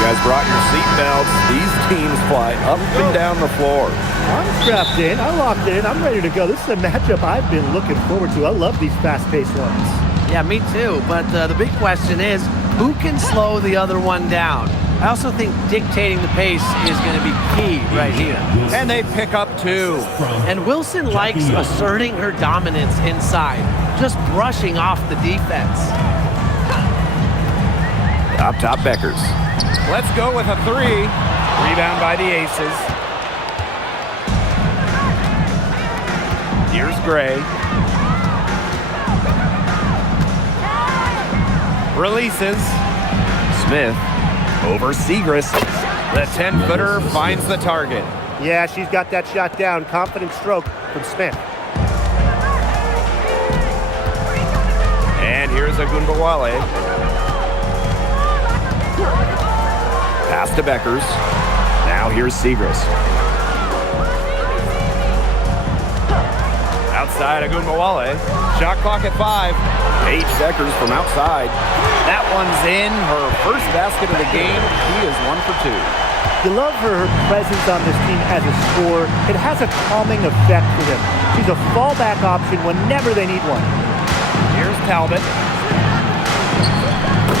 You guys brought your seatbelts. These teams fly up and down the floor. I'm strapped in. I locked in. I'm ready to go. This is a matchup I've been looking forward to. I love these fast-paced ones. Yeah, me too. But the big question is, who can slow the other one down? I also think dictating the pace is going to be key right here. And they pick up 2. And Wilson likes asserting her dominance inside, just brushing off the defense. Top Beckers. Let's go with a 3. Rebound by the Aces. Here's Gray. Releases. Smith over Segrist. The 10-footer finds the target. Yeah, she's got that shot down. Confident stroke from Smith. And here's Agunbawale. Pass to Beckers. Now here's Segrist. Outside Agunbawale. Shot clock at 5. Paige Beckers from outside. That one's in. Her first basket of the game. She is 1 for 2. You love her presence on this team as a scorer. It has a calming effect for them. She's a fallback option whenever they need one. Here's Talbot.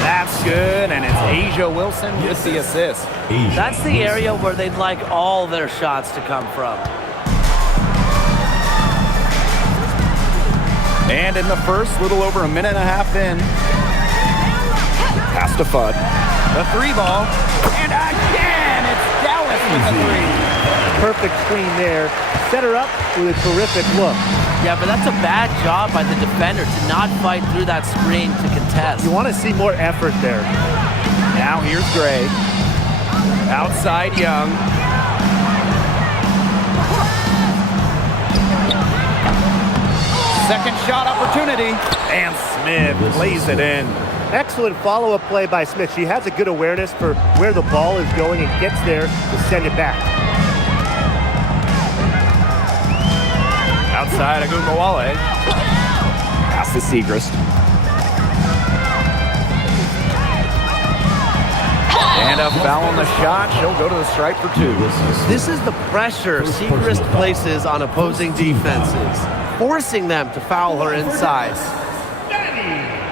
That's good, and it's Asia Wilson with the assist. That's the area where they'd like all their shots to come from. And in the first, little over a minute and a half in. Pass to Fudd. The 3 ball. And again, it's Dallas with the 3. Perfect screen there. Set her up with a terrific look. Yeah, but that's a bad job by the defender to not fight through that screen to contest. You want to see more effort there. Now here's Gray. Outside Young. Second shot opportunity. And Smith lays it in. Excellent follow-up play by Smith. She has a good awareness for where the ball is going and gets there to send it back. Outside Agunbawale. Pass to Segrist. And a foul on the shot. She'll go to the stripe for 2. This is the pressure Segrist places on opposing defenses, forcing them to foul her inside.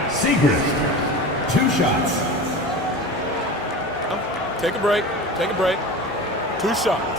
Segrist, 2 shots. Take a break. Take a break. 2 shots.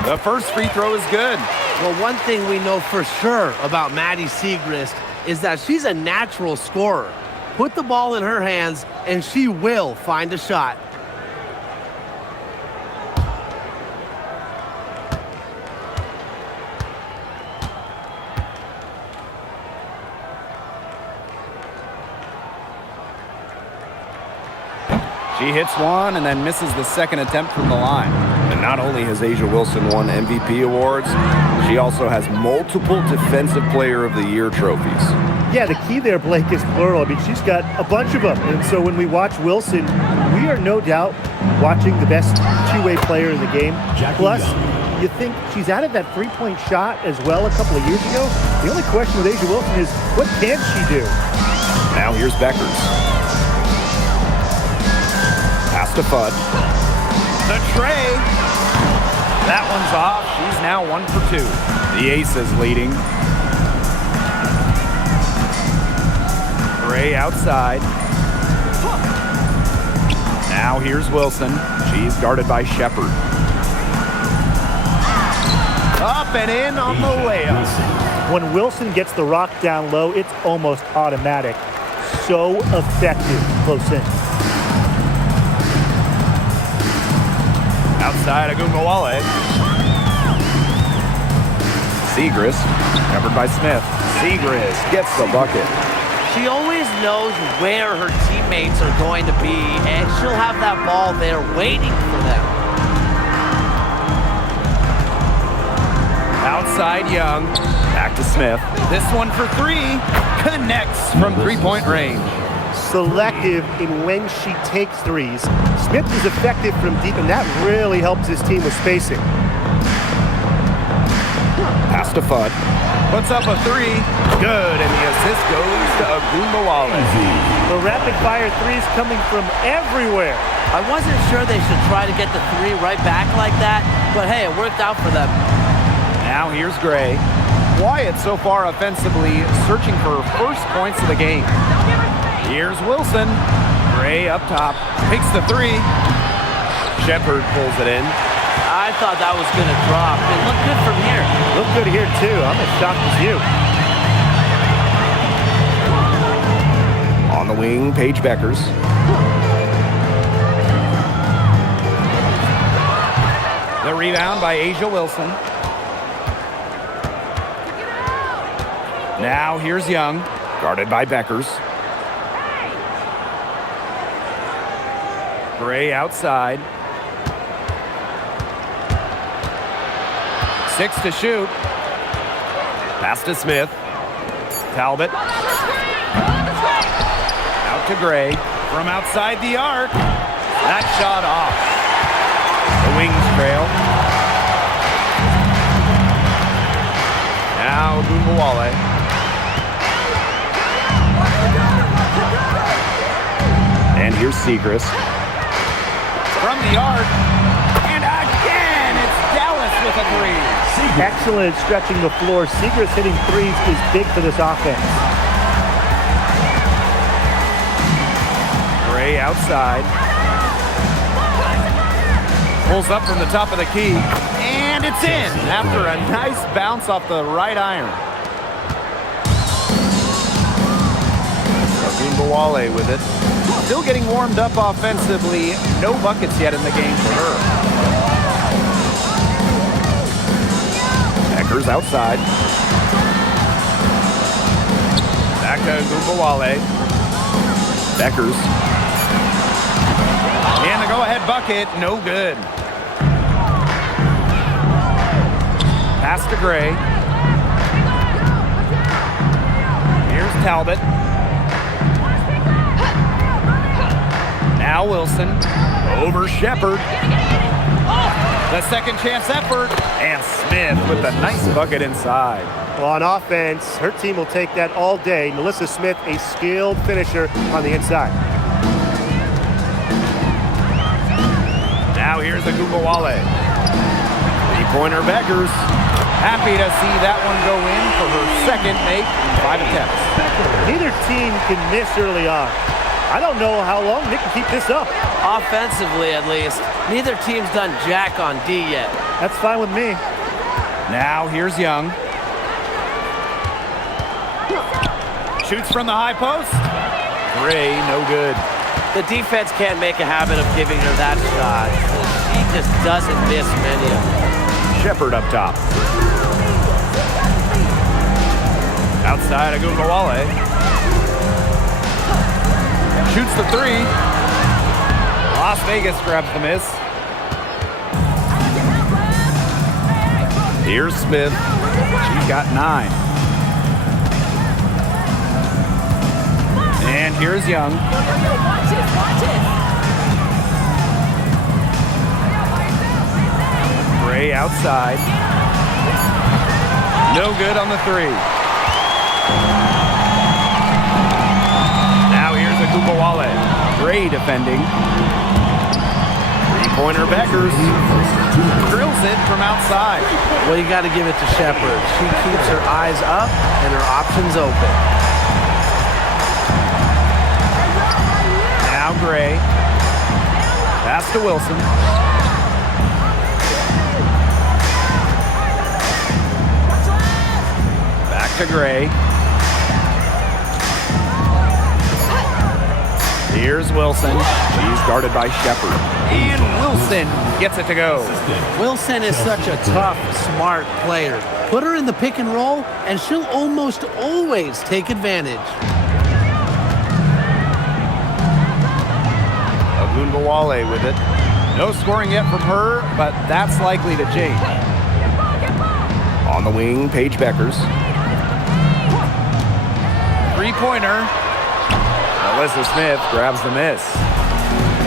The first free throw is good. Well, one thing we know for sure about Maddie Segrist is that she's a natural scorer. Put the ball in her hands, and she will find a shot. She hits one and then misses the second attempt from the line. And not only has Asia Wilson won MVP awards, she also has multiple Defensive Player of the Year trophies. Yeah, the key there, Blake, is plural. I mean, she's got a bunch of them. And so when we watch Wilson, we are no doubt watching the best two-way player in the game. Plus, you think she's added that three-point shot as well a couple of years ago. The only question with Asia Wilson is, what can she do? Now here's Beckers. Pass to Fudd. The tray. That one's off. She's now 1 for 2. The Aces leading. Gray outside. Now here's Wilson. She's guarded by Shepard. Up and in on the layup. When Wilson gets the rock down low, it's almost automatic. So effective close in. Outside Agunbawale. Segrist, covered by Smith. Segrist gets the bucket. She always knows where her teammates are going to be, and she'll have that ball there waiting for them. Outside Young, back to Smith. This one for 3, connects from three-point range. selective in when she takes threes. Smith is effective from deep, and that really helps his team with spacing. Pass to Fudd. Puts up a three. Good, and the assist goes to Agumbawale. The rapid-fire threes coming from everywhere. I wasn't sure they should try to get the three right back like that, but hey, it worked out for them. Now here's Gray. Quiet so far offensively, searching for first points of the game. Here's Wilson. Gray up top. Takes the three. Shepard pulls it in. I thought that was going to drop. It looked good from here. Looked good here, too. I'm as shocked as you. On the wing, Paige Beckers. The rebound by Asia Wilson. Now here's Young, guarded by Beckers. Gray outside. 6 to shoot. Pass to Smith. Talbot. Out to Gray. From outside the arc. That shot off. The Wings trail. Now Agumbawale. And here's Siegrist. From the arc. And again, it's Dallas with a three. Excellent stretching the floor. Siegrist hitting threes is big for this offense. Gray outside. Pulls up from the top of the key. And it's in after a nice bounce off the right iron. Agumbawale with it. Still getting warmed up offensively. No buckets yet in the game for her. Beckers outside. Back to Agumbawale. Beckers. And the go-ahead bucket, no good. Pass to Gray. Here's Talbot. Now Wilson. Over Shepard. The second chance effort. And Smith with a nice bucket inside. Well, on offense, her team will take that all day. Melissa Smith, a skilled finisher on the inside. Now here's Agumbawale. Three-pointer Beckers. Happy to see that one go in for her second make in 5 attempts. Neither team can miss early on. I don't know how long they can keep this up. Offensively, at least, neither team's done jack on D yet. That's fine with me. Now here's Young. Shoots from the high post. Gray, no good. The defense can't make a habit of giving her that shot. She just doesn't miss many of them. Shepard up top. Outside Agumbawale. Shoots the three. Las Vegas grabs the miss. Here's Smith. She's got 9. And here's Young. Gray outside. No good on the three. Now here's Agumbawale. Gray defending. Three-pointer Beckers. Drills it from outside. Well, you got to give it to Shepard. She keeps her eyes up and her options open. Now Gray. Pass to Wilson. Back to Gray. Here's Wilson. She's guarded by Shepard. And Wilson gets it to go. Wilson is such a tough, smart player. Put her in the pick and roll, and she'll almost always take advantage. Agumbawale with it. No scoring yet from her, but that's likely to change. On the wing, Paige Beckers. Three-pointer. The Alyssa Smith grabs the miss.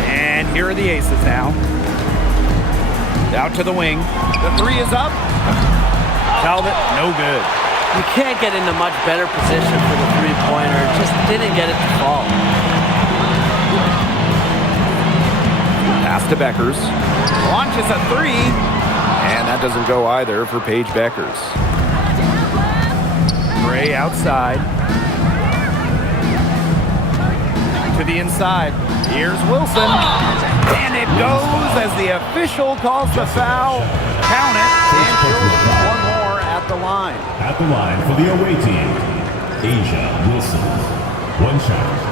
And here are the aces now. Out to the wing. The three is up. Talbot, no good. You can't get into much better position for the three-pointer. Just didn't get it to fall. Pass to Beckers. Launches a three. And that doesn't go either for Paige Beckers. Gray outside. To the inside. Here's Wilson. And it goes as the official calls the foul. Count it. And she'll one more at the line. At the line for the away team, Asia Wilson. 1 shot.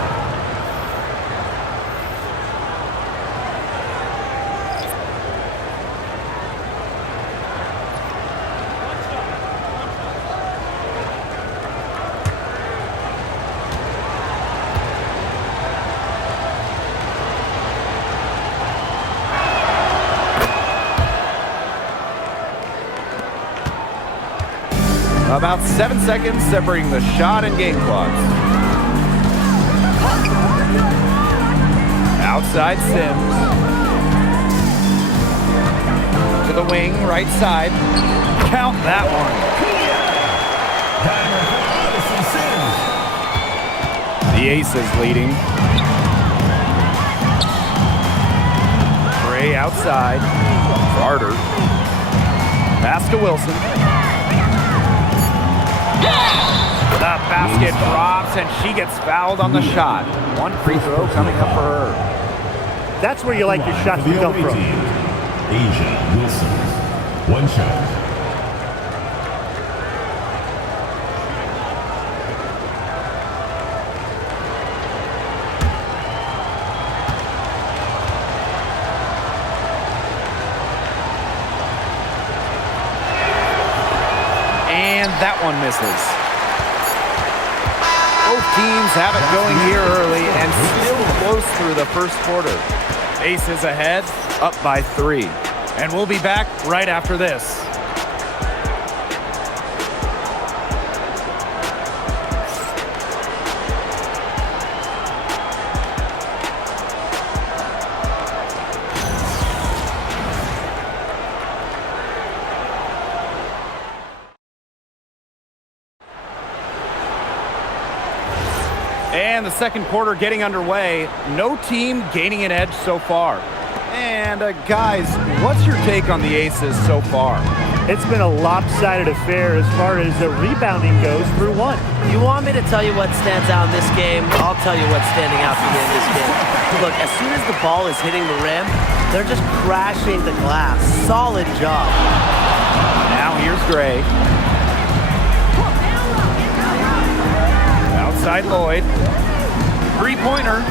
About 7 seconds separating the shot and game clocks. Outside Sims. To the wing, right side. Count that one. The Aces leading. Gray outside. Carter. Pass to Wilson. The basket drops, and she gets fouled on the shot. One free throw coming up for her. That's where you like your shots to come from. Asia Wilson. 1 shot. And that one misses. Both teams have it going here early and still close through the first quarter. Aces ahead, up by 3. And we'll be back right after this. And the second quarter getting underway. No team gaining an edge so far. And guys, what's your take on the Aces so far? It's been a lopsided affair as far as the rebounding goes through one. You want me to tell you what stands out in this game? I'll tell you what's standing out for me in this game. Look, as soon as the ball is hitting the rim, they're just crashing the glass. Solid job. Now here's Gray. Outside Lloyd. Three-pointer.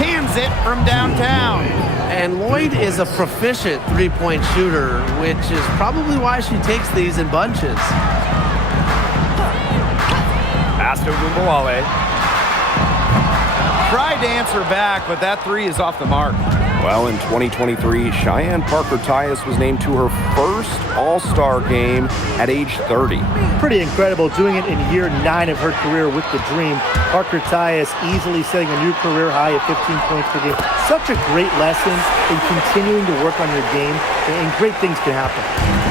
Cans it from downtown. And Lloyd is a proficient three-point shooter, which is probably why she takes these in bunches. Pass to Gumbawale. Tried to answer back, but that three is off the mark. Well, in 2023, Cheyenne Parker-Tyus was named to her first All-Star game at age 30. Pretty incredible, doing it in year 9 of her career with the Dream. Parker-Tyus easily setting a new career high of 15 points per game. Such a great lesson in continuing to work on your game, and great things can happen.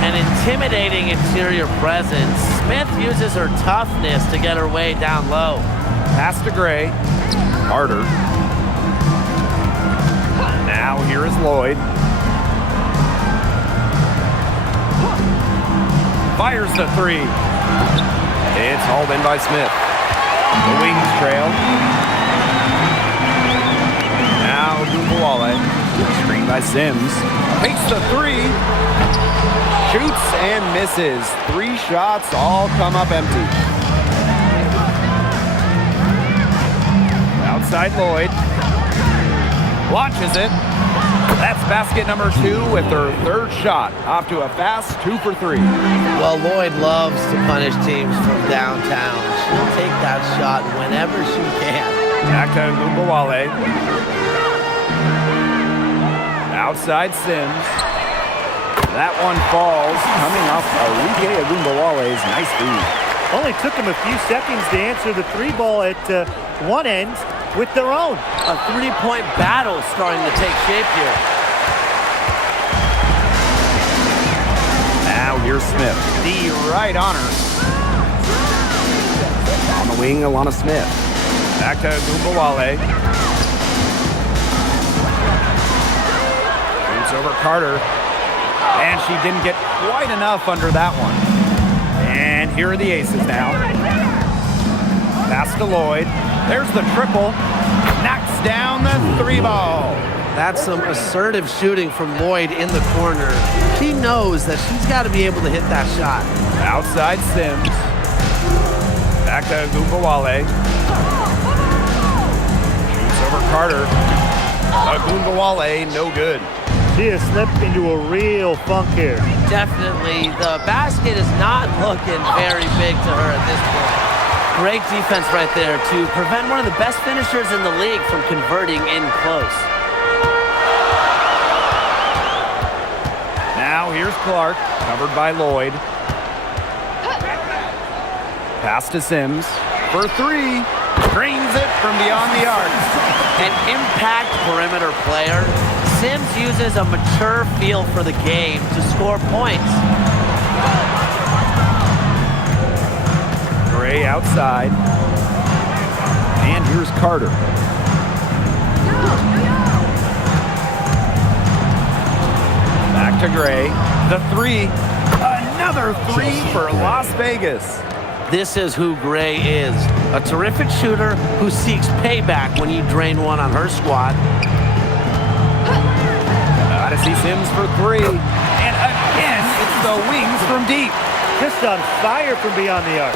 An intimidating interior presence. Smith uses her toughness to get her way down low. Pass to Gray. Carter. Now here is Lloyd. Fires the three. It's hauled in by Smith. The wings trail. Now Gumbawale. Screen by Sims. Takes the three. Shoots and misses. 3 shots all come up empty. Outside Lloyd. Launches it. That's basket number 2 with her 3rd shot. Off to a fast 2 for 3. Well, Lloyd loves to punish teams from downtown. She'll take that shot whenever she can. Back to Gumbawale. Outside Sims. That one falls. Coming off Arike Gumbawale's nice feed. Only took him a few seconds to answer the 3 ball at one end. with their own. A three-point battle starting to take shape here. Now here's Smith. D right on her. On the wing, Alana Smith. Back to Gumbawale. Shoots over Carter. And she didn't get quite enough under that one. And here are the aces now. Pass to Lloyd. There's the triple. Knocks down the three ball. That's some assertive shooting from Lloyd in the corner. She knows that she's got to be able to hit that shot. Outside Sims. Back to Gumbawale. Shoots over Carter. Gumbawale, no good. She has slipped into a real funk here. Definitely. The basket is not looking very big to her at this point. Great defense right there to prevent one of the best finishers in the league from converting in close. Now here's Clark, covered by Lloyd. Pass to Sims for three. Drains it from beyond the arc. An impact perimeter player. Sims uses a mature feel for the game to score points. Gray outside. And here's Carter. Back to Gray. The three. Another three for Las Vegas. This is who Gray is. A terrific shooter who seeks payback when you drain one on her squad. Gotta see Sims for three. And again, it's the wings from deep. Just on fire from beyond the arc.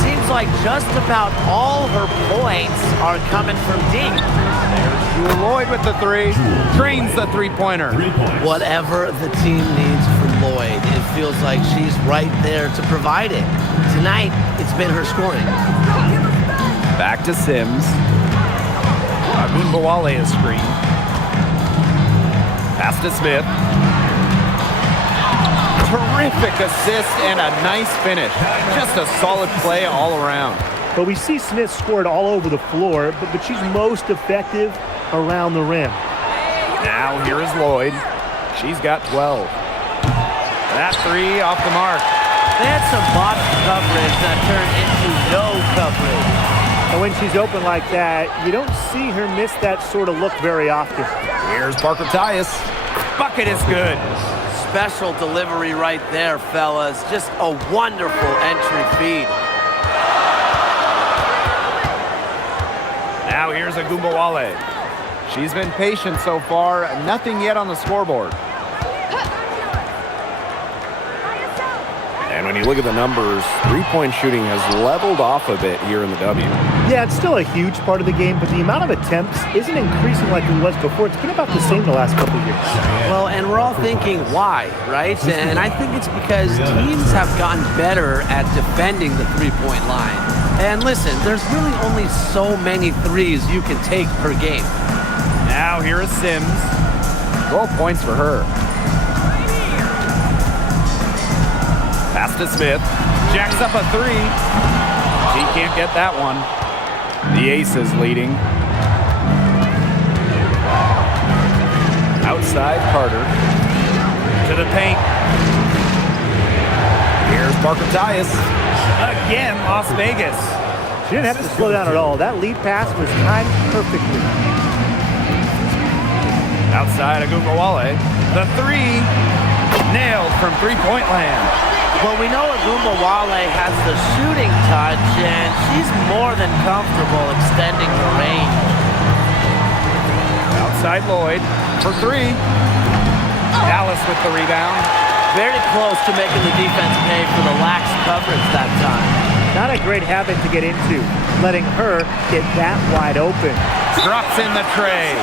Seems like just about all her points are coming from deep. There's Jewel Lloyd with the three. Drains the three-pointer. 3 points. Whatever the team needs from Lloyd, it feels like she's right there to provide it. Tonight, it's been her scoring. Back to Sims. Gumbawale is screened. Pass to Smith. Terrific assist and a nice finish. Just a solid play all around. But we see Smith scored all over the floor, but she's most effective around the rim. Now here is Lloyd. She's got 12. That three off the mark. They had some box coverage that turned into no coverage. And when she's open like that, you don't see her miss that sort of look very often. Here's Parker Tyus. Bucket is good. Special delivery right there, fellas. Just a wonderful entry feed. Now here's a Gumbawale. She's been patient so far. Nothing yet on the scoreboard. And when you look at the numbers, three-point shooting has leveled off a bit here in the W. Yeah, it's still a huge part of the game, but the amount of attempts isn't increasing like it was before. It's been about the same the last couple of years. Well, and we're all thinking, why, right? And I think it's because teams have gotten better at defending the three-point line. And listen, there's really only so many threes you can take per game. Now here is Sims. 12 points for her. Pass to Smith. Jacks up a three. She can't get that one. The Aces leading. Outside Carter. To the paint. Here's Parker Tyus. Again, Las Vegas. She didn't have to slow down at all. That lead pass was timed perfectly. Outside Gumbawale. The three. Nailed from three-point land. Well, we know Gumbawale has the shooting touch, and she's more than comfortable extending her range. Outside Lloyd for three. Dallas with the rebound. Very close to making the defense pay for the lax coverage that time. Not a great habit to get into, letting her get that wide open. Drops in the tray.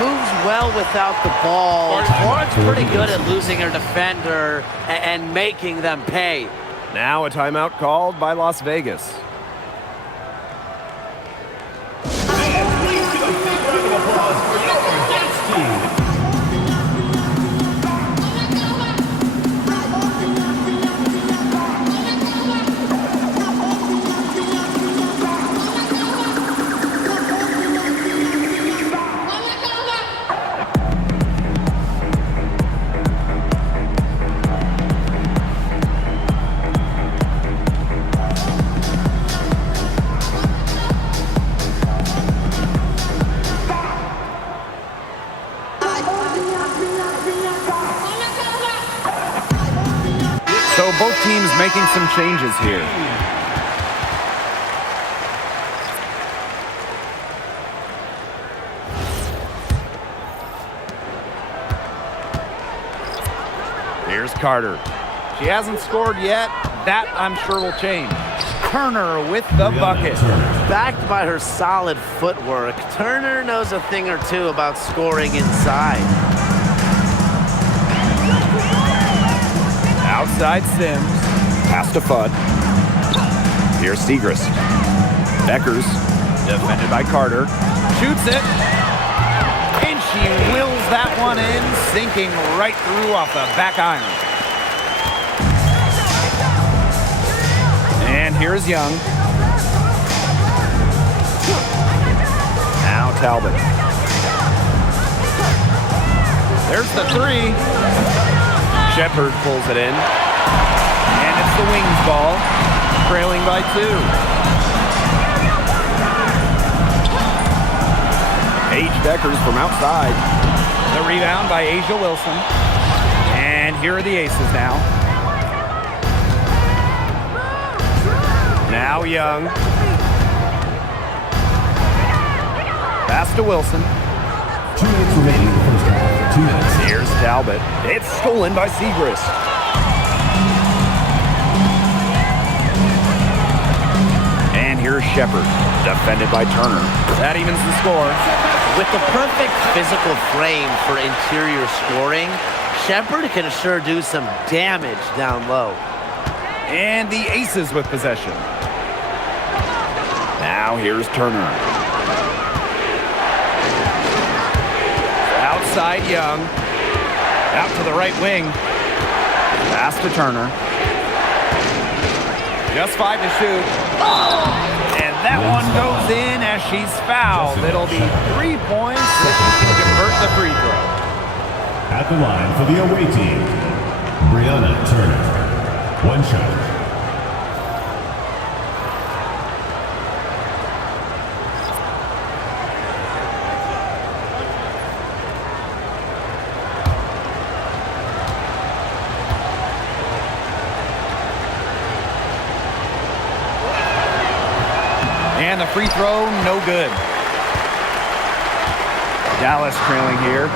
Moves well without the ball. Lauren's pretty good at losing her defender and making them pay. Now a timeout called by Las Vegas. Please give a big round of applause for your dance team. So both teams making some changes here. Here's Carter. She hasn't scored yet. That, I'm sure, will change. Turner with the bucket. Backed by her solid footwork, Turner knows a thing or two about scoring inside. Outside Sims. Pass to Fudd. Here's Segrist. Beckers. Defended by Carter. Shoots it. And she wills that one in, sinking right through off the back iron. And here's Young. Now Talbot. There's the three. Shepard pulls it in. And it's the Wings ball, trailing by 2. Paige Beckers from outside. The rebound by Asia Wilson. And here are the Aces now. Now Young. Pass to Wilson. 2 minutes remaining in the first half. 2 minutes. Here's Talbot. It's stolen by Segrist. And here's Shepard. Defended by Turner. That evens the score. With the perfect physical frame for interior scoring, Shepard can sure do some damage down low. And the Aces with possession. Now here's Turner. Outside Young. Out to the right wing. Pass to Turner. Just 5 to shoot. And that one goes in as she's fouled. It'll be 3 points if she can convert the free throw. At the line for the away team, Brianna Turner. 1 shot. And the free throw, no good. Dallas trailing here.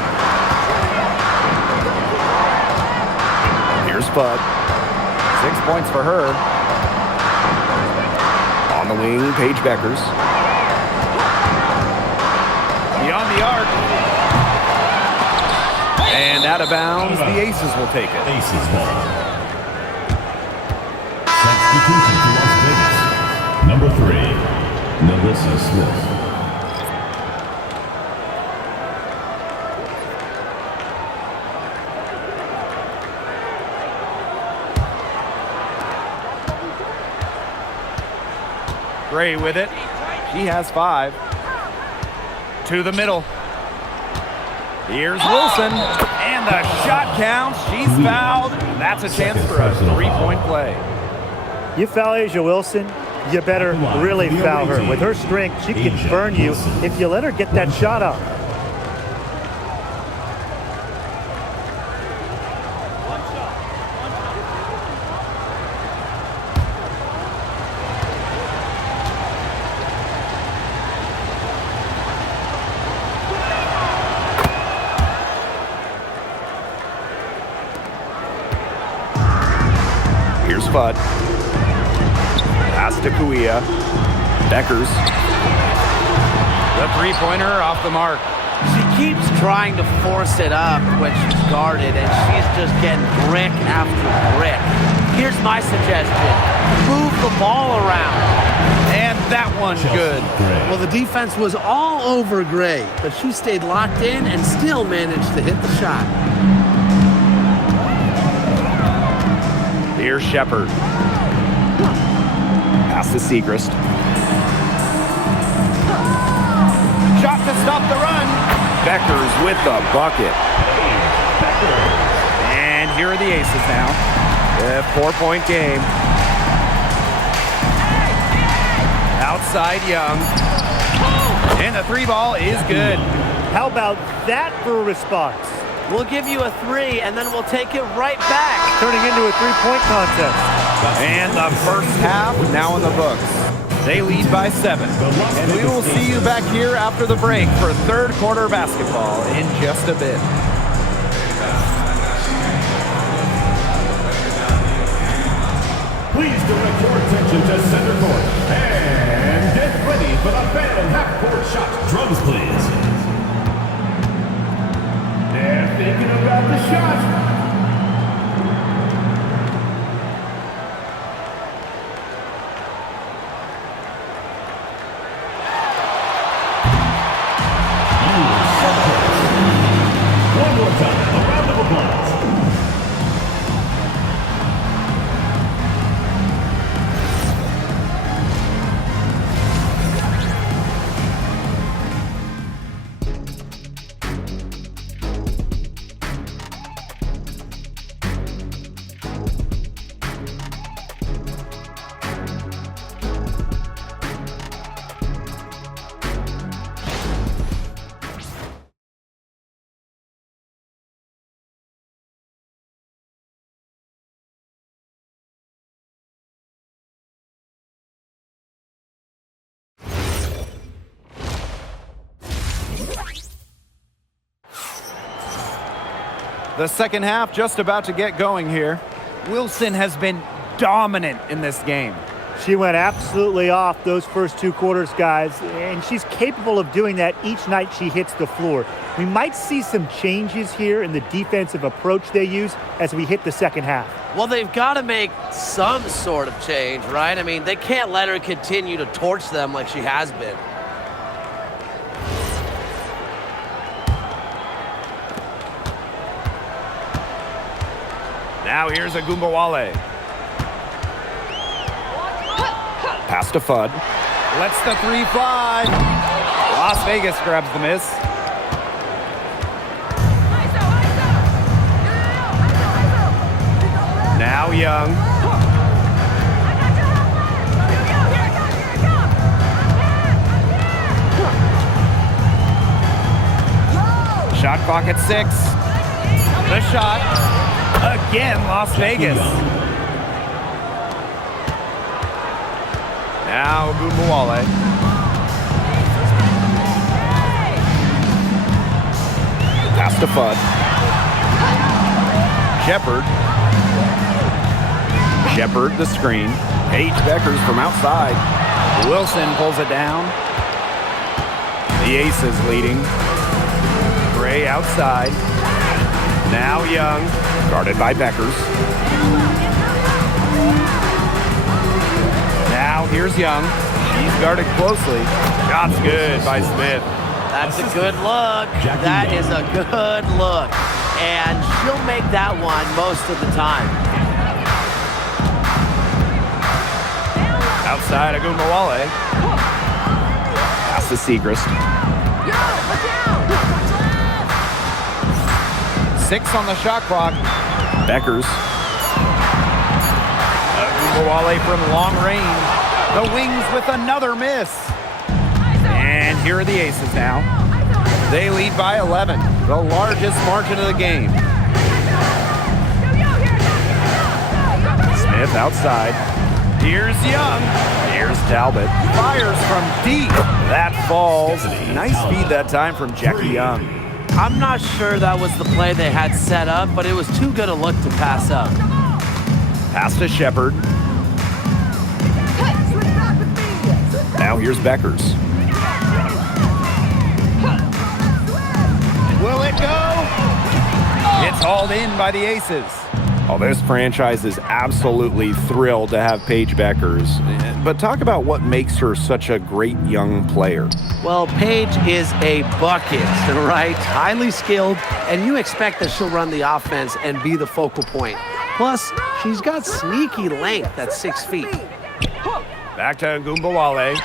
Here's Fudd. 6 points for her. On the wing, Paige Beckers. Beyond the arc. And out of bounds, the Aces will take it. Aces ball. Substitution for Las Vegas. Number 3, Melissa Smith. Gray with it. She has 5. To the middle. Here's Wilson. And the shot counts. She's fouled. That's a chance for a 3-point play. You foul Asia Wilson, you better really foul her. With her strength, she can burn you if you let her get that shot up. Here's Fudd. Pass to Kuia. Beckers. The three-pointer off the mark. She keeps trying to force it up when she's guarded, and she's just getting brick after brick. Here's my suggestion. Move the ball around. And that one's good. Well, the defense was all over Gray, but she stayed locked in and still managed to hit the shot. Here's Shepard. Pass to Segrist. Shot to stop the run. Beckers with the bucket. And here are the Aces now. A 4-point game. Outside Young. And the 3 ball is good. How about that for a response? We'll give you a 3, and then we'll take it right back. Turning into a three-point contest. And the first half now in the books. They lead by 7. And we will see you back here after the break for third quarter basketball in just a bit. Please direct your attention to center court and get ready for the fan half-court shot. Drums, please. They're thinking about the shot. One more time, a round of applause. The second half just about to get going here. Wilson has been dominant in this game. She went absolutely off those first 2 quarters, guys, and she's capable of doing that each night she hits the floor. We might see some changes here in the defensive approach they use as we hit the second half. Well, they've got to make some sort of change, right? I mean, they can't let her continue to torch them like she has been. Now here's Agumbawale. Pass to Fudd. Lets the 3 fly. Las Vegas grabs the miss. Now Young. Shot clock at 6. The shot. Again, Las Vegas. Now Agumbawale. Pass to Fudd. Shepard the screen. Paige Beckers from outside. Wilson pulls it down. The Aces leading. Gray outside. Now Young, guarded by Beckers. Now here's Young. She's guarded closely. Shot's good by Smith. That's a good look. That is a good look. And she'll make that one most of the time. Outside Agumbawale. Pass to Segrist. 6 on the shot clock. Beckers. Agumbawale from long range. The Wings with another miss. And here are the Aces now. They lead by 11, the largest margin of the game. Smith outside. Here's Young. Here's Talbot. Fires from deep. That falls. Nice feed that time from Jackie Young. I'm not sure that was the play they had set up, but it was too good a look to pass up. Pass to Shepard. Now here's Beckers. Will it go? It's hauled in by the Aces. Oh, this franchise is absolutely thrilled to have Paige Beckers. But talk about what makes her such a great young player. Well, Paige is a bucket, right? Highly skilled, and you expect that she'll run the offense and be the focal point. Plus, she's got sneaky length at 6 feet. Back to Agumbawale.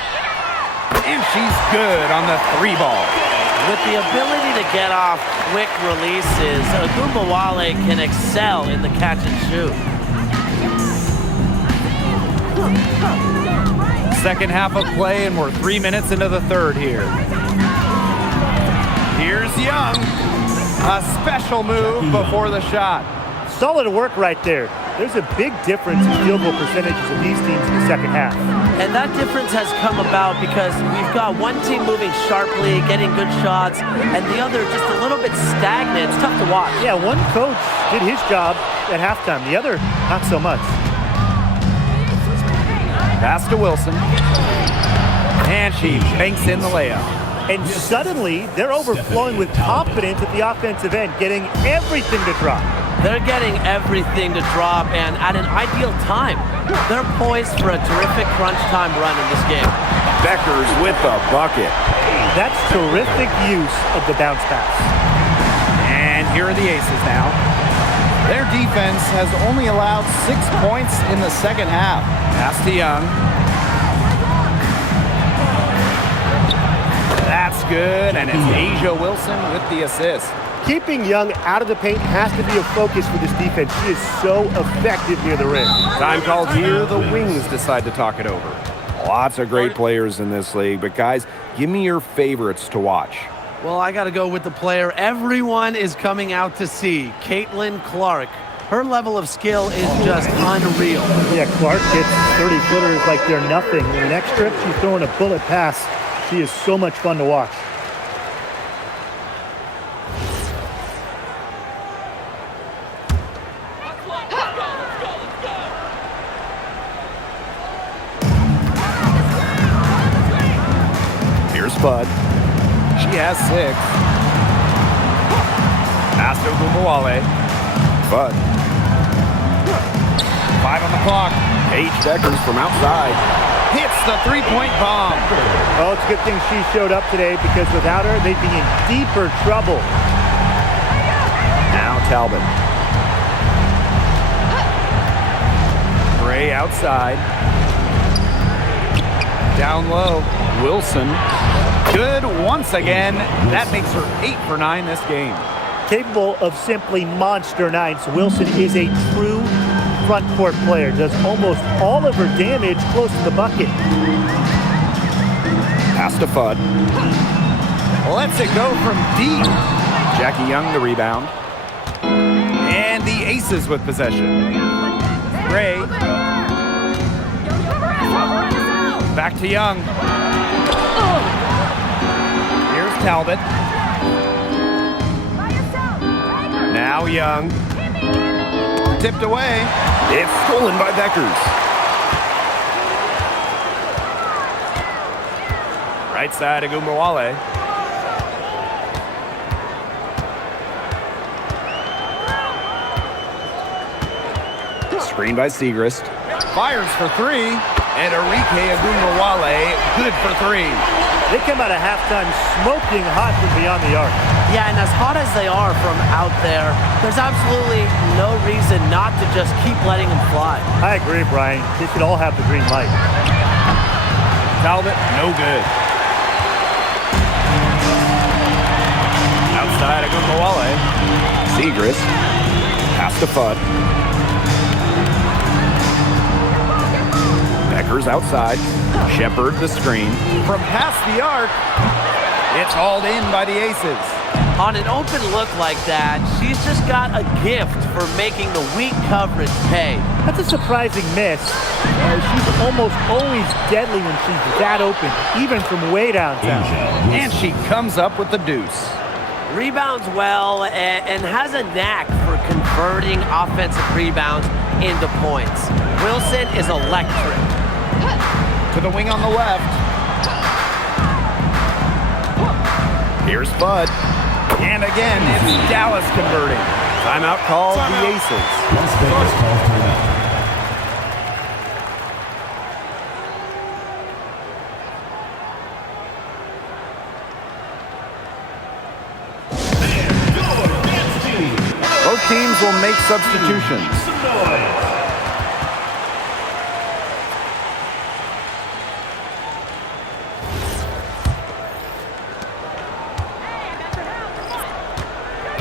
And she's good on the 3 ball. With the ability to get off quick releases, Agumbawale can excel in the catch and shoot. Second half of play, and we're 3 minutes into the third here. Here's Young. A special move before the shot. Solid work right there. There's a big difference in field goal percentages of these teams in the second half. And that difference has come about because we've got one team moving sharply, getting good shots, and the other just a little bit stagnant. It's tough to watch. Yeah, one coach did his job at halftime. The other, not so much. Pass to Wilson. And she banks in the layup. And suddenly, they're overflowing with confidence at the offensive end, getting everything to drop. They're getting everything to drop, and at an ideal time. They're poised for a terrific crunch time run in this game. Beckers with the bucket. That's terrific use of the bounce pass. And here are the Aces now. Their defense has only allowed 6 points in the second half. Pass to Young. That's good, and it's Asia Wilson with the assist. Keeping Young out of the paint has to be a focus for this defense. She is so effective near the rim. Time called here. The Wings decide to talk it over. Lots of great players in this league, but guys, give me your favorites to watch. Well, I got to go with the player everyone is coming out to see, Caitlin Clark. Her level of skill is just unreal. Yeah, Clark hits 30-footers like they're nothing. In the next trip, she's throwing a bullet pass. She is so much fun to watch. Here's Bud. She has 6. Pass to Gumawale. Bud. 5 on the clock. Paige Beckers from outside. Hits the three-point bomb. Well, it's a good thing she showed up today because without her, they'd be in deeper trouble. Now Talbot. Gray outside. Down low. Wilson. Good once again. That makes her 8 for 9 this game. Capable of simply monster nights, Wilson is a true front court player. Does almost all of her damage close to the bucket. Pass to Fudd. Lets it go from deep. Jackie Young the rebound. And the Aces with possession. Gray. Back to Young. Here's Talbot. Now Young. Tipped away. It's stolen by Beckers. Right side of Gumawale. Screen by Segrist. Fires for 3. And Enrique Agumawale, good for 3. They come out of halftime smoking hot from beyond the arc. Yeah, and as hot as they are from out there, there's absolutely no reason not to just keep letting them fly. I agree, Brian. They should all have the green light. Talbot, no good. Outside Agumawale. Segrist. Pass to Fudd. Beckers outside. Shepard the screen. From past the arc, it's hauled in by the Aces. On an open look like that, she's just got a gift for making the weak coverage pay. That's a surprising miss. She's almost always deadly when she's that open, even from way downtown. And she comes up with the deuce. Rebounds well and has a knack for converting offensive rebounds into points. Wilson is electric. To the wing on the left. Here's Bud. And again, it's Dallas converting. Timeout called the Aces. Las Vegas calls timeout. Both teams will make substitutions.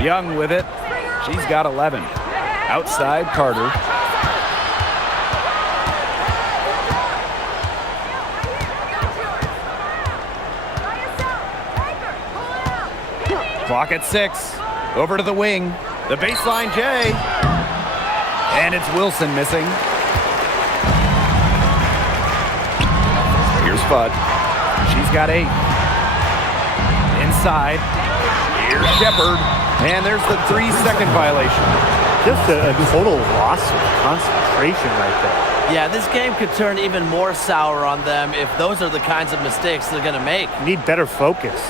Young with it. She's got 11. Outside, Carter. Clock at 6. Over to the wing. The baseline J. And it's Wilson missing. Here's Fudd. She's got 8. Inside. Here's Shepard. And there's the 3-second violation. Just a total loss of concentration right there. Yeah, this game could turn even more sour on them if those are the kinds of mistakes they're going to make. Need better focus.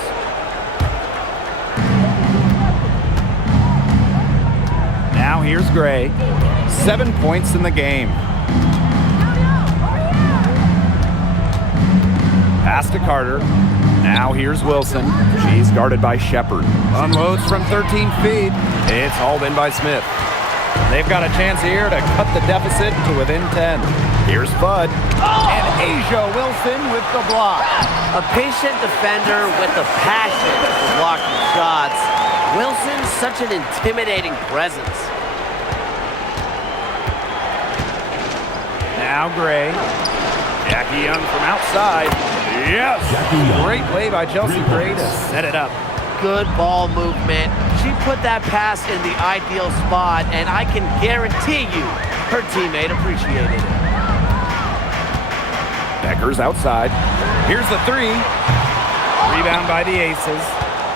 Now here's Gray. 7 points in the game. Pass to Carter. Now here's Wilson. She's guarded by Shepard. Unloads from 13 feet. It's hauled in by Smith. They've got a chance here to cut the deficit to within 10. Here's Fudd. And Asia Wilson with the block. A patient defender with a passion for blocking shots. Wilson's such an intimidating presence. Now Gray. Jackie Young from outside. Yes! Great play by Chelsea Gray to set it up. Good ball movement. She put that pass in the ideal spot, and I can guarantee you her teammate appreciated it. Becker's outside. Here's the 3. Rebound by the Aces.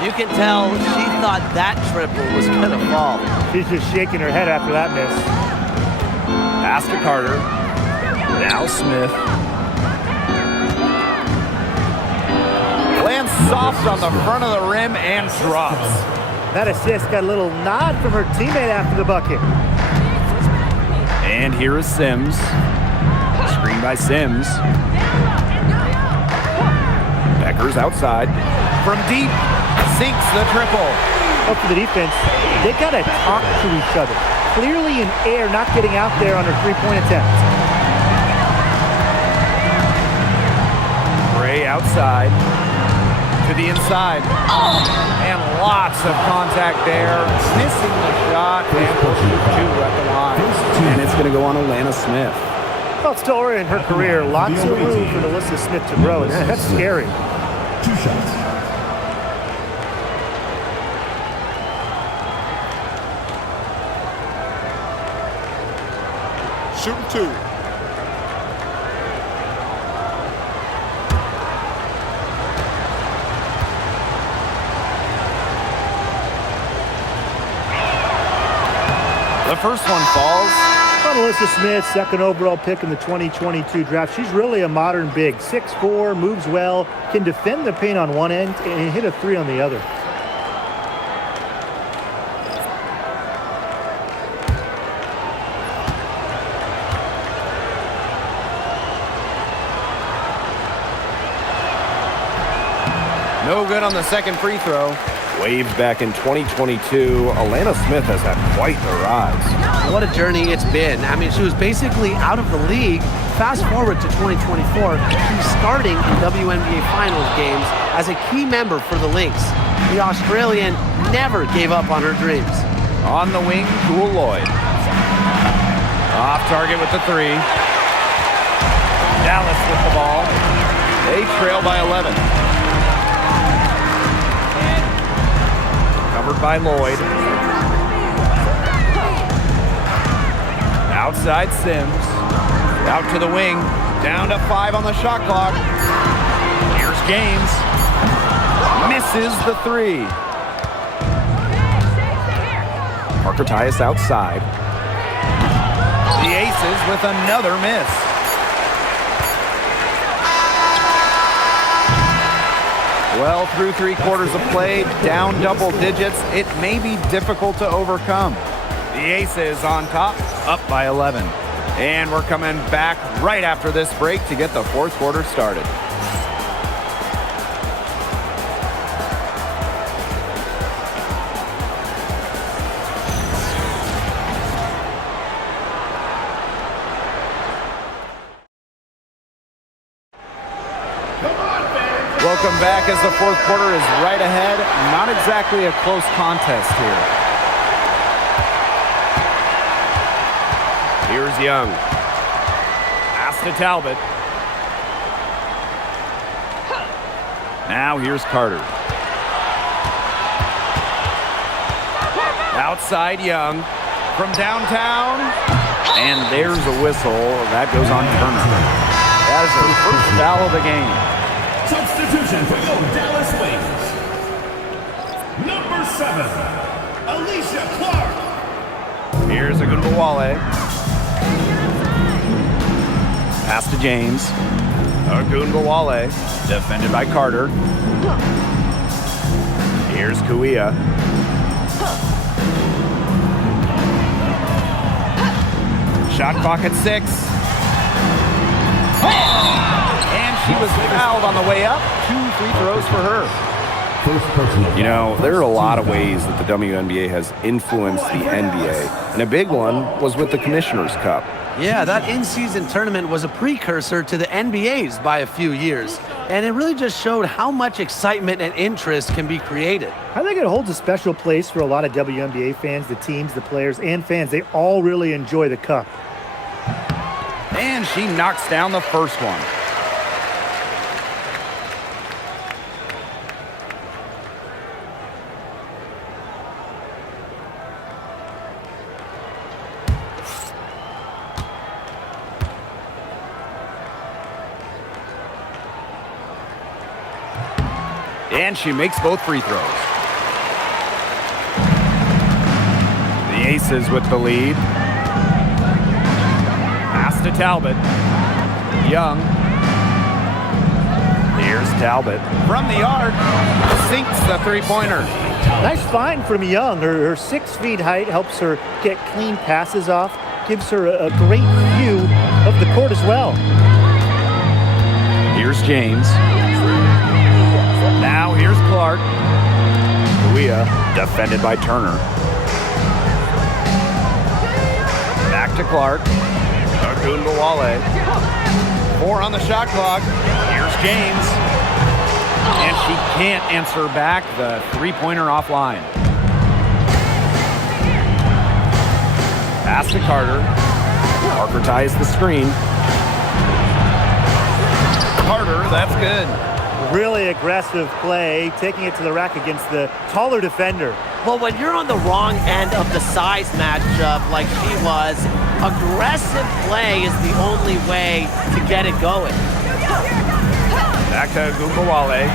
You can tell she thought that triple was going to fall. She's just shaking her head after that miss. Pass to Carter. Now Smith. Lands soft on the front of the rim and drops. That assist got a little nod from her teammate after the bucket. And here is Sims. Screen by Sims. Becker's outside. From deep, sinks the triple. Up for the defense. They got to talk to each other. Clearly in air, not getting out there on her three-point attempt. Gray outside. To the inside. And lots of contact there. Missing the shot. And pushing 2 at the line. And it's going to go on Alana Smith. Well, it's still early in her career. Lots of room for Alyssa Smith to grow. And that's scary. 2 shots. Shooting 2. The first one falls. Well, Alyssa Smith, second overall pick in the 2022 draft. She's really a modern big. 6'4", moves well, can defend the paint on one end and hit a 3 on the other. No good on the second free throw. Waived back in 2022, Alana Smith has had quite the rise. What a journey it's been. I mean, she was basically out of the league. Fast forward to 2024, she's starting in WNBA Finals games as a key member for the Lynx. The Australian never gave up on her dreams. On the wing, Jewel Lloyd. Off target with the 3. Dallas with the ball. They trail by 11. Covered by Lloyd. Outside Sims. Out to the wing. Down to 5 on the shot clock. Here's Gaines. Misses the 3. Parker Tyus outside. The Aces with another miss. Well, through 3 quarters of play, down double digits, it may be difficult to overcome. The Aces on top, up by 11. And we're coming back right after this break to get the 4th quarter started. Welcome back as the 4th quarter is right ahead. Not exactly a close contest here. Here's Young. Pass to Talbot. Now here's Carter. Outside Young from downtown. And there's a whistle. That goes on Turner. That is her first foul of the game. Substitution for your Dallas Wings. Number 7, Alicia Clark. Here's Agunbowale. Pass to James. Agunbowale, defended by Carter. Here's Kuia. Shot clock at 6. And she was fouled on the way up. 2 free throws for her. First personal. You know, there are a lot of ways that the WNBA has influenced the NBA. And a big one was with the Commissioner's Cup. Yeah, that in-season tournament was a precursor to the NBA's by a few years. And it really just showed how much excitement and interest can be created. I think it holds a special place for a lot of WNBA fans, the teams, the players, and fans. They all really enjoy the cup. And she knocks down the first one. And she makes both free throws. The Aces with the lead. Pass to Talbot. Young. Here's Talbot. From the arc, sinks the three-pointer. Nice find from Young. Her 6 feet height helps her get clean passes off, gives her a great view of the court as well. Here's James. Now here's Clark. Kuia, defended by Turner. Back to Clark. Agunbowale. 4 on the shot clock. Here's James. And she can't answer back the three-pointer offline. Pass to Carter. Parker ties the screen. Carter, that's good. Really aggressive play, taking it to the rack against the taller defender. Well, when you're on the wrong end of the size matchup like she was, aggressive play is the only way to get it going. Back to Agunbowale.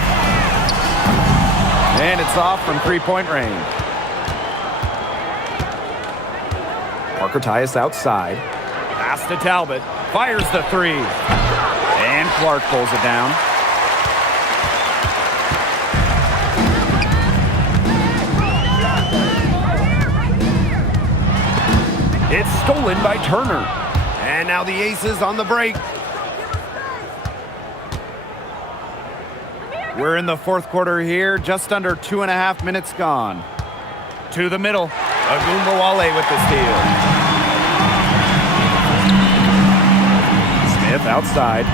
And it's off from three-point range. Parker Tyus outside. Pass to Talbot. Fires the 3. And Clark pulls it down. It's stolen by Turner. And now the Aces on the break. We're in the fourth quarter here, just under 2.5 minutes gone. To the middle, Agunbowale with the steal. Smith outside.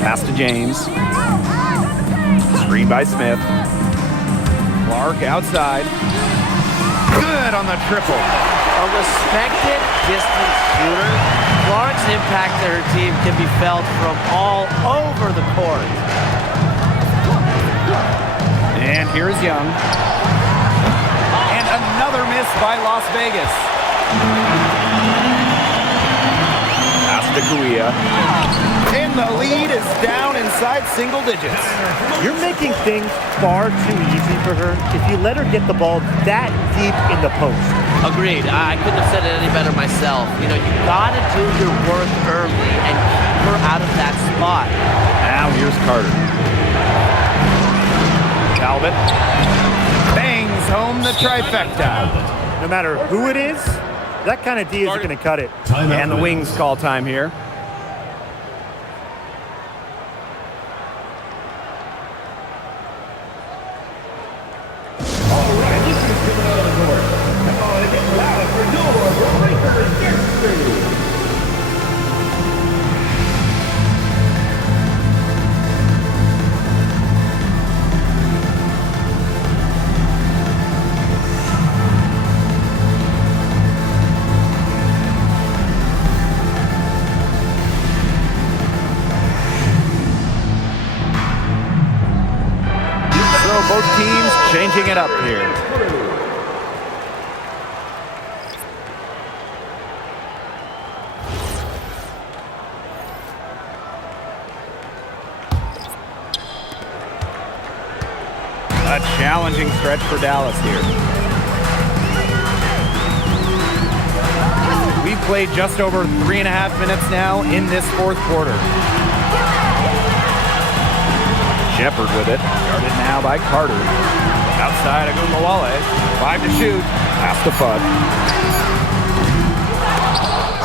Pass to James. Screen by Smith. Clark outside. Good on the triple. A respected distance shooter, Clark's impact to her team can be felt from all over the court. And here's Young. And another miss by Las Vegas. Pass to Kuia. And the lead is down inside single digits. You're making things far too easy for her if you let her get the ball that deep in the post. Agreed. I couldn't have said it any better myself. You know, you gotta do your work early and keep her out of that spot. Now here's Carter. Talbot bangs home the trifecta. No matter who it is, that kind of D isn't going to cut it. And the Wings call time here. Changing it up here. A challenging stretch for Dallas here. We've played just over 3.5 minutes now in this fourth quarter. Shepard with it. Guarded now by Carter. Outside Agumbawale. 5 to shoot. Pass to Fudd.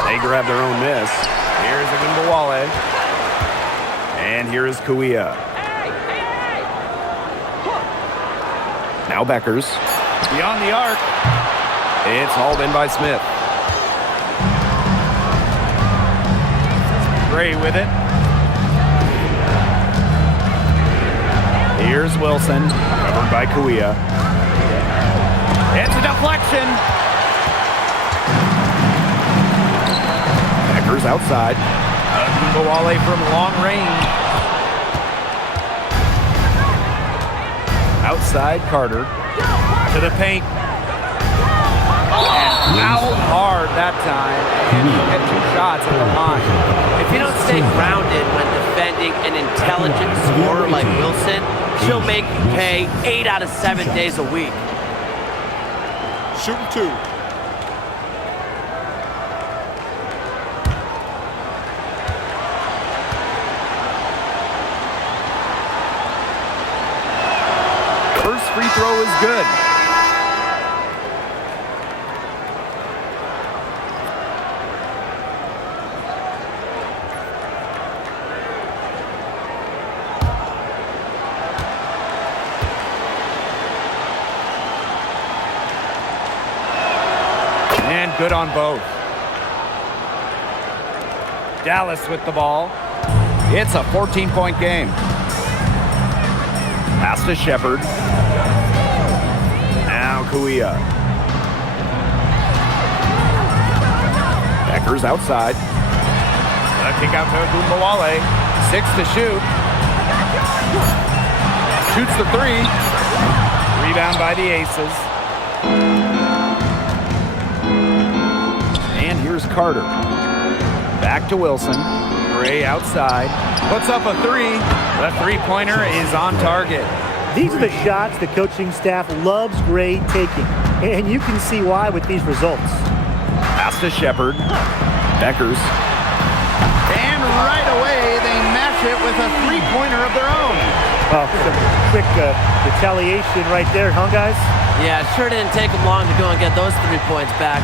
They grab their own miss. Here's Agumbawale. And here is Kuia. Now Beckers. Beyond the arc. It's hauled in by Smith. Gray with it. Here's Wilson. Covered by Kuia. It's a deflection. Beckers outside. Agumbawale from long range. Outside Carter. To the paint. And fouled hard that time. And he hit 2 shots at the line. If you don't stay grounded when defending an intelligent scorer like Wilson, she'll make you pay 8 out of 7 days a week. Shooting 2. First free throw is good. And good on both. Dallas with the ball. It's a 14-point game. Pass to Shepard. Now Kuia. Beckers outside. A kick out to Agumbawale. 6 to shoot. Shoots the 3. Rebound by the Aces. And here's Carter. Back to Wilson. Gray outside. Puts up a 3. The three-pointer is on target. These are the shots the coaching staff loves Gray taking. And you can see why with these results. Pass to Shepard. Beckers. And right away, they match it with a three-pointer of their own. Well, some quick retaliation right there, huh, guys? Yeah, it sure didn't take them long to go and get those 3 points back.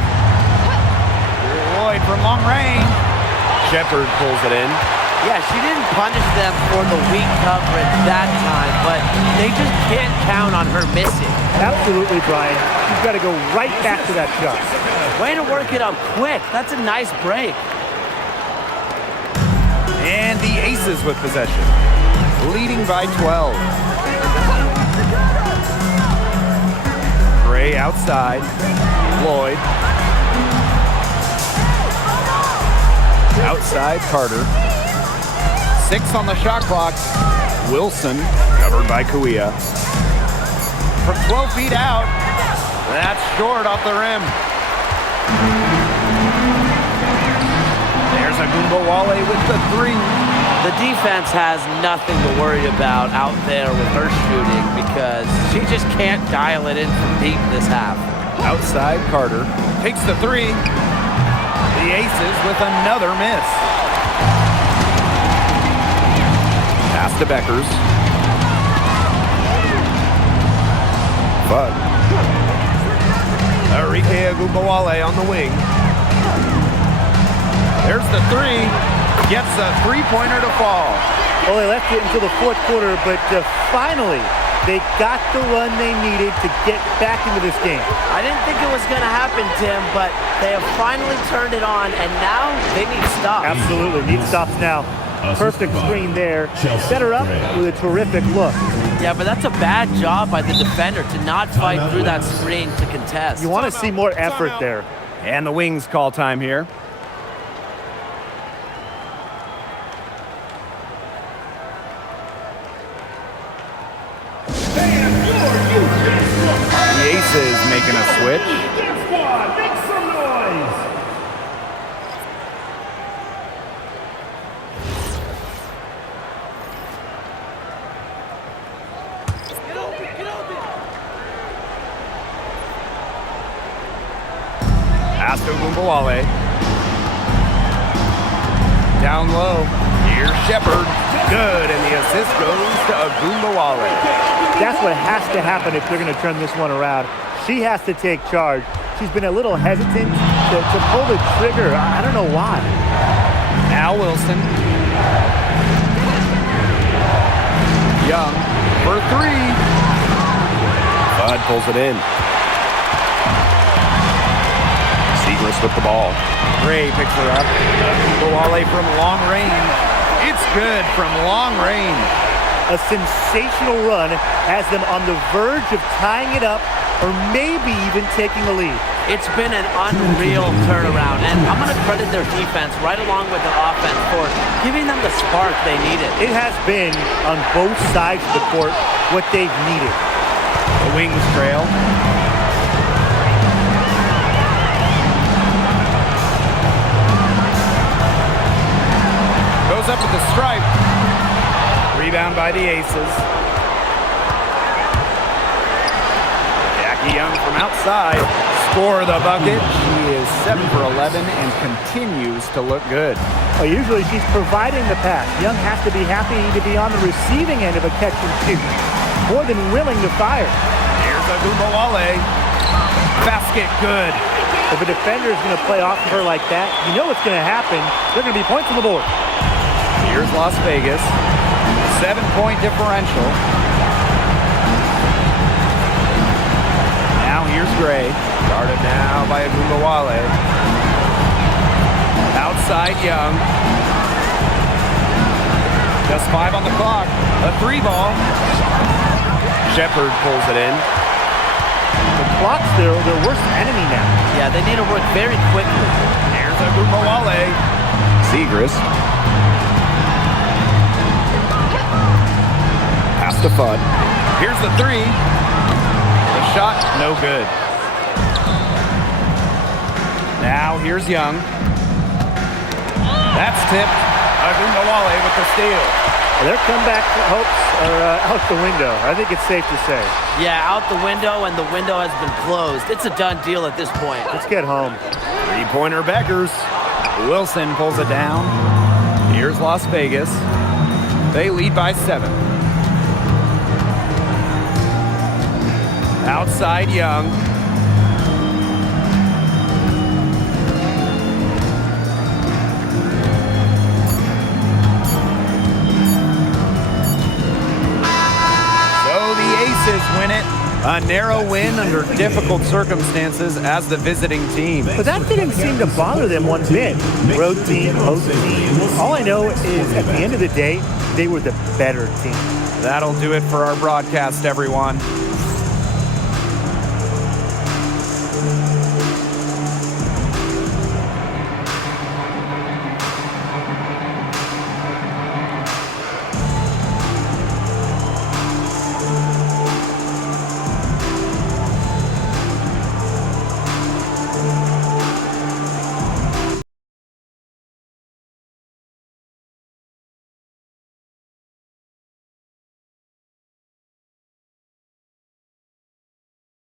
Lloyd from long range. Shepard pulls it in. Yeah, she didn't punish them for the weak coverage that time, but they just can't count on her missing. Absolutely, Brian. You've got to go right back to that shot. Way to work it up quick. That's a nice break. And the Aces with possession. Leading by 12. Gray outside. Lloyd. Outside Carter. 6 on the shot clock. Wilson, covered by Kuia. From 12 feet out. That's short off the rim. There's Agumbawale with the 3. The defense has nothing to worry about out there with her shooting because she just can't dial it in from deep this half. Outside Carter. Takes the 3. The Aces with another miss. Pass to Beckers. Fudd. Enrique Agumbawale on the wing. There's the 3. Gets a three-pointer to fall. Well, they left it until the fourth quarter, but finally, they got the run they needed to get back into this game. I didn't think it was going to happen, Tim, but they have finally turned it on, and now they need stops. Absolutely, need stops now. Perfect screen there. Set her up with a terrific look. Yeah, but that's a bad job by the defender to not fight through that screen to contest. You want to see more effort there. And the Wings call time here. And your Aces making a switch. Dance squad, make some noise. Pass to Ogunbowale. Down low. Here's Shepard. Good, and the assist goes to Ogunbowale. That's what has to happen if they're going to turn this one around. She has to take charge. She's been a little hesitant to pull the trigger. I don't know why. Now Wilson. Young for three. Bud pulls it in. Segrist with the ball. Gray picks her up. Ogunbowale from long range. It's good from long range. A sensational run has them on the verge of tying it up or maybe even taking the lead. It's been an unreal turnaround, and I'm going to credit their defense right along with their offense for giving them the spark they needed. It has been, on both sides of the court, what they've needed. The Wings trail. Goes up with the stripe. Rebound by the Aces. Jackie Young from outside. Score the bucket. She is 7 for 11 and continues to look good. Well, usually she's providing the pass. Young has to be happy to be on the receiving end of a catch and shoot. More than willing to fire. Here's Ogunbowale. Basket good. If a defender is going to play off of her like that, you know what's going to happen. There are going to be points on the board. Here's Las Vegas. 7-point differential. Now here's Gray. Guarded now by Ogunbowale. Outside Young. Just 5 on the clock. A 3-ball. Shepard pulls it in. The clock's their worst enemy now. Yeah, they need to work very quickly. Here's Ogunbowale. Segrist. Pass to Fudd. Here's the 3. The shot, no good. Now here's Young. That's tipped. Ogunbowale with the steal. Their comeback hopes are out the window. I think it's safe to say. Yeah, out the window, and the window has been closed. It's a done deal at this point. Let's get home. 3-pointer Beckers. Wilson pulls it down. Here's Las Vegas. They lead by 7. Outside Young. So the Aces win it. A narrow win under difficult circumstances as the visiting team. But that didn't seem to bother them one bit. Road team, host team. All I know is at the end of the day, they were the better team. That'll do it for our broadcast, everyone.